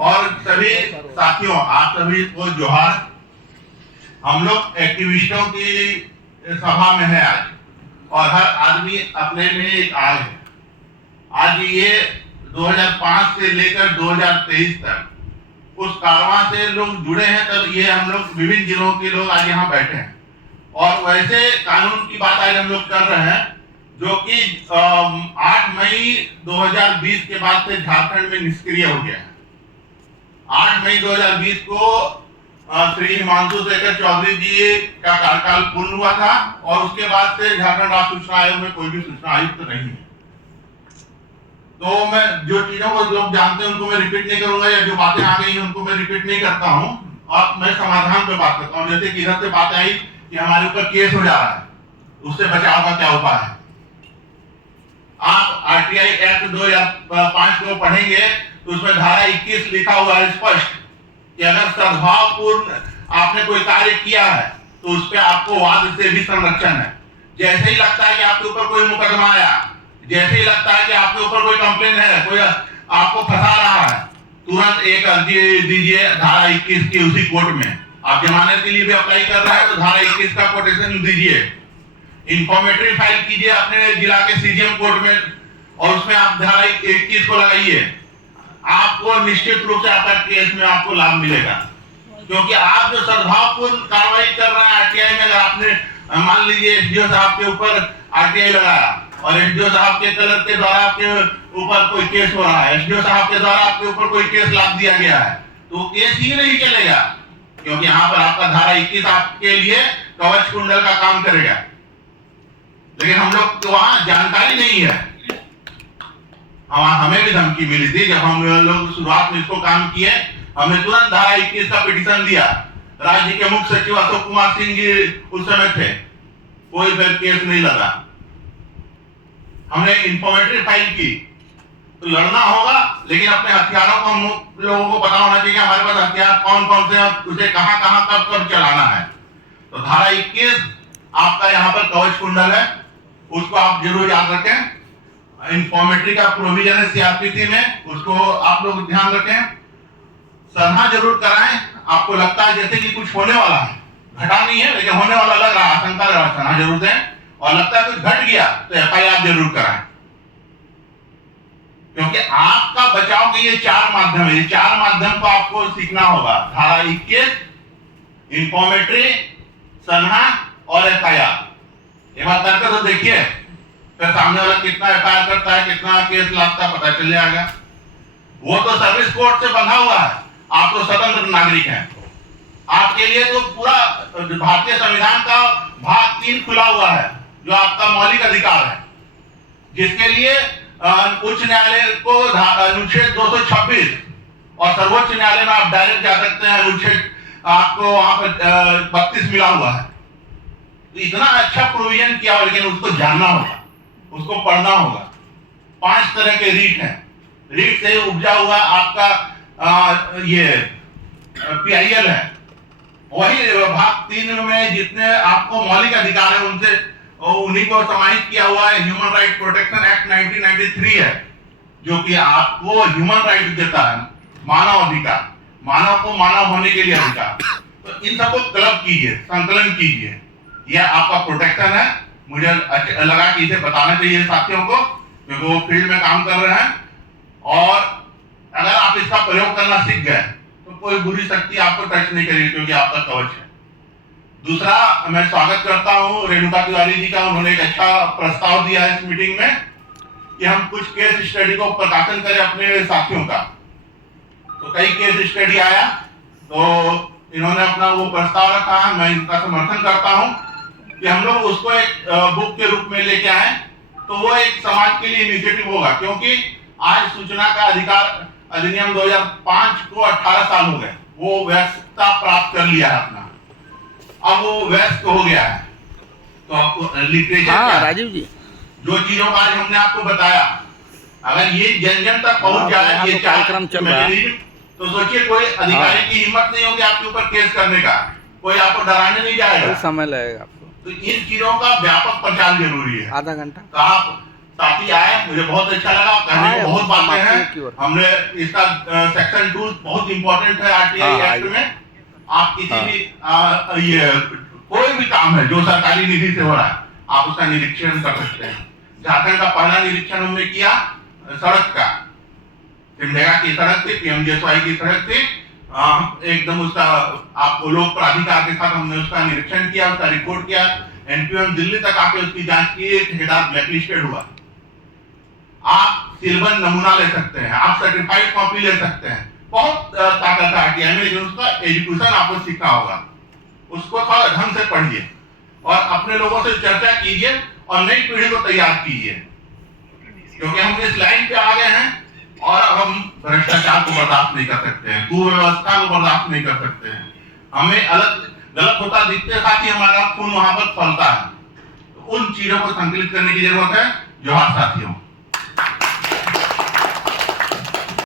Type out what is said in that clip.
और सभी साथियों, आप सभी को जोहार। हम लोग एक्टिविस्टों की सभा में है आज, और हर आदमी अपने में एक आग है। आज ये 2005 से लेकर 2023 तक उस कारवां से लोग जुड़े हैं, तब ये हम लोग विभिन्न जिलों के लोग आज यहाँ बैठे हैं। और वैसे कानून की बात आज हम लोग कर रहे हैं जो कि 8 मई 2020 के बाद से झारखंड में निष्क्रिय हो गया है। 8 मई 2020 को श्री हिमांशु शेखर चौधरी जी का कार्यकाल पूर्ण हुआ था, और उसके बाद से झारखंड राज्य सूचना आयोग में कोई भी सूचना आयुक्त नहीं है। तो मैं जो चीजों को लोग जानते हैं उनको मैं रिपीट नहीं करूंगा, या जो बातें आ गई हैं उनको मैं रिपीट नहीं करता हूं, और मैं समाधान पे बात करता हूं। जैसे कि इधर से बात आई कि हमारे ऊपर केस हो जा रहा है, उससे बचाव का क्या उपाय है। आप आरटीआई एक्ट 2005 को पढ़ेंगे तो उसमें धारा 21 लिखा हुआ है स्पष्ट कि अगर सद्भावपूर्ण आपने कोई कार्य किया है तो उस पर आपको वाद से भी संरक्षण है। जैसे ही लगता है कि आपके ऊपर कोई मुकदमा आया, जैसे ही लगता है कि आपके ऊपर कोई कंप्लेन है, कोई आपको फंसा रहा है, तुरंत एक अर्जी दीजिए धारा 21 की उसी कोर्ट में। आप जमानत के लिए भी अप्लाई कर रहे हैं तो धारा 21 का कोटेशन दीजिए, इंफॉर्मेटरी फाइल कीजिए अपने जिला के सीजीएम कोर्ट में, और उसमें आप धारा 21 को लगाइए। आपको निश्चित रूप से आपका केस में आपको लाभ मिलेगा, क्योंकि आप जो सद्भावपूर्ण कार्रवाई कर रहे हैं आरटीआई में, अगर आपने मान लीजिए एसडीओ साहब के ऊपर आरटीआई लगाया और एसडीओ साहब के कलर के द्वारा आपके ऊपर कोई केस हो रहा है, एसडीओ साहब के द्वारा आपके ऊपर कोई केस लाद दिया गया है, तो केस ही नहीं चलेगा, क्योंकि यहाँ पर आपका धारा 21 आपके लिए कवच कुंडल का काम करेगा। लेकिन हम लोग तो वहां जानकारी नहीं है। हमें भी धमकी मिली थी जब हम लोग शुरुआत में इसको काम किए, हमने तुरंत धारा 21 का पिटीशन दिया। राज्य के मुख्य सचिव अशोक कुमार सिंह जी उस समय थे, कोई फिर केस नहीं लगा। हमने इंफॉर्मेटरी फाइल की, तो लड़ना होगा, लेकिन अपने हथियारों को हम लोगों को पता होना चाहिए हमारे पास हथियार कौन कौन से हैं, उसे कहां कहां कब कब चलाना है। तो धारा 21 आपका यहाँ पर कवच कुंडल है, उसको आप जरूर याद रखें। इंफॉर्मेटरी का प्रोविजन है सीआरपीसी में, उसको आप लोग ध्यान रखें। सलाह जरूर कराएं। आपको लगता है जैसे कि कुछ होने वाला है, घटा नहीं है लेकिन होने वाला लग रहा है, आशंका लग रहा है, सलाह जरूर दें। और लगता है कुछ घट गया तो एफआईआर जरूर कराएं, क्योंकि आपका बचाव के ये 4 माध्यम है। ये 4 माध्यम को आपको सीखना होगा, धारा 21, इंफॉर्मेटरी, सलाह और एफआईआर। एक बार करके तो देखिए, फिर सामने वाला कितना एफआईआर करता है, कितना केस लाता है, पता चल जाएगा। वो तो सर्विस कोर्ट से बंधा हुआ है, आप तो स्वतंत्र नागरिक हैं। आपके लिए तो पूरा भारतीय संविधान का भाग 3 खुला हुआ है, जो आपका मौलिक अधिकार है, जिसके लिए उच्च न्यायालय को अनुच्छेद 226 और सर्वोच्च न्यायालय में आप डायरेक्ट जा सकते हैं, अनुच्छेद आपको वहां पर 32 मिला हुआ है। तो इतना अच्छा प्रोविजन किया हो, लेकिन उसको जानना होगा, उसको पढ़ना होगा। 5 तरह के रीट हैं, रीट से उपजा हुआ आपका ये पीआईएल है। वही भाग 3 में जितने आपको मौलिक अधिकार है उनसे उन्हीं को समाहित किया हुआ है। ह्यूमन राइट प्रोटेक्शन एक्ट 1993 है, जो कि आपको ह्यूमन राइट देता है, मानव अधिकार, मानव को मानव होने के लिए अधिकार। तो इन सबको क्लब कीजिए, संकलन कीजिए, यह आपका प्रोटेक्शन है। मुझे लगा कि इसे बताना चाहिए साथियों को, क्योंकि वो फील्ड में काम कर रहे हैं। और अगर आप इसका प्रयोग करना सीख गए तो कोई बुरी शक्ति आपको टच नहीं करेगी, क्योंकि आपका कवच है। दूसरा, मैं स्वागत करता हूं रेणुका तिवारी जी का। उन्होंने एक अच्छा प्रस्ताव दिया है इस मीटिंग में कि हम कुछ केस स्टडी को प्रकाशन करें अपने साथियों का। तो कई केस स्टडी आया, तो इन्होंने अपना वो प्रस्ताव रखा है, मैं इनका समर्थन करता हूं कि हम लोग उसको एक बुक के रूप में लेके आए, तो वो एक समाज के लिए इनिशिएटिव होगा। क्योंकि आज सूचना का अधिकार अधिनियम 2005 को 18 साल हो गए, वो वैधता प्राप्त कर लिया है अपना, अब वो व्यस्त हो गया है। तो आपको लिटरेचर राजीव जी, जो चीजों का आज हमने आपको बताया, अगर ये जन जन तक पहुंच जाए, ये कार्यक्रम चल रहा है, तो सोचिए कोई अधिकारी की हिम्मत नहीं होगी आपके ऊपर केस करने का, कोई आपको डराने नहीं जाएगा, समय लगेगा आपको। तो इन चीजों का व्यापक प्रचार जरूरी है। आधा घंटा। तो आप साथी आए, मुझे बहुत अच्छा लगा, कहने को बहुत बातें हैं। हमने इसका सेक्शन 2 बहुत इंपॉर्टेंट है आरटीआई एक्ट में। आप किसी भी ये कोई भी काम है जो सरकारी निधि से हो रहा है, आप उसका निरीक्षण कर सकते हैं। झारखंड का पहला निरीक्षण हमने किया सड़क का, सिमडेगा की सड़क थी, पीएमजीएसवाई की सड़क थी, एकदम उसका आप लोक प्राधिकार के साथ हमने उसका निरीक्षण किया, उसका रिपोर्ट किया। एनपीएम दिल्ली तक आके उसकी जांच की, ठेकेदार ब्लैकलिस्टेड हुआ। आप सिलबंद नमूना ले सकते हैं, आप सर्टिफाइड कॉपी ले सकते हैं, बहुत ताकत है आरटीआई में, लेकिन उसका एजुकेशन आपको सीखना होगा। उसको थोड़ा ढंग से पढ़िए और अपने लोगों से चर्चा कीजिए और नई पीढ़ी को तैयार कीजिए, क्योंकि हम इस लाइन पे आ गए हैं और अब हम भ्रष्टाचार को बर्दाश्त नहीं कर सकते हैं, कुव्यवस्था को बर्दाश्त नहीं कर सकते हैं। हमें अलग गलत होता दिखते साथ ही हमारा खून वहां पर फैलता है। तो उन चीजों को संकलित करने की जरूरत है। जोहार साथियों।